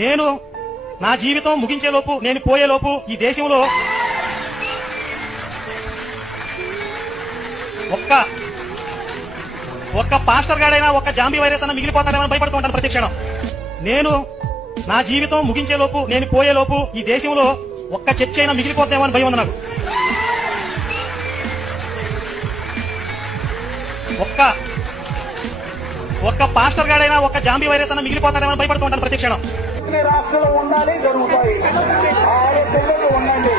నేను నా జీవితం ముగించేలోపు, నేను పోయేలోపు ఈ దేశంలో ఒక్క పాస్టర్ గాడైనా, ఒక్క జాంబీ వైరస్ అన్న మిగిలిపోతాడేమని భయపడుతూ ఉంటాను ప్రతి క్షణం. నేను నా జీవితం ముగించేలోపు, నేను పోయేలోపు ఈ దేశంలో ఒక్క చర్చ అయినా మిగిలిపోతామని భయం ఉంది నాకు. ఒక్క పాస్టర్ గాడైనా, ఒక్క జాంబీ వైరస్ అన్న మిగిలిపోతాడేమని భయపడుతూ ఉంటాను ప్రతి క్షణం. రాష్ట్రంలో ఉండాలి, జరుగుతాయి. ఆలోచనలు ఉండండి.